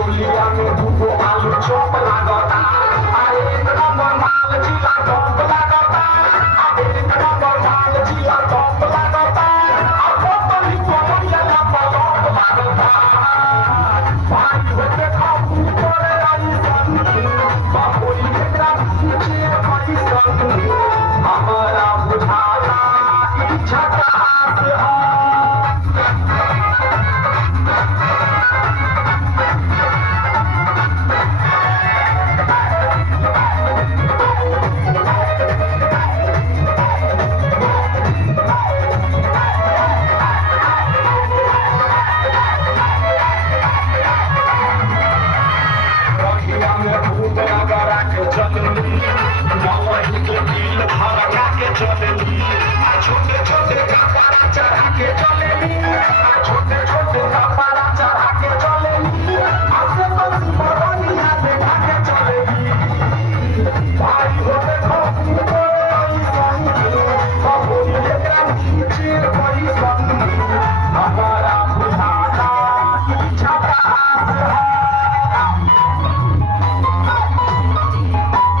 चोलिया में दूगो आलू चौप लागता एक नंबर माल जिला टॉप लागता एक नंबर माल जिला टॉप लागता बोतली कोमरिया का टॉप लागता भाई होते खाऊ करे आई संगी बाबूई एकरा पीछे भाई संगी हमारा बुझाला इच्छा हाथ छोटे छोटे कपड़ा चढ़ा के चलेली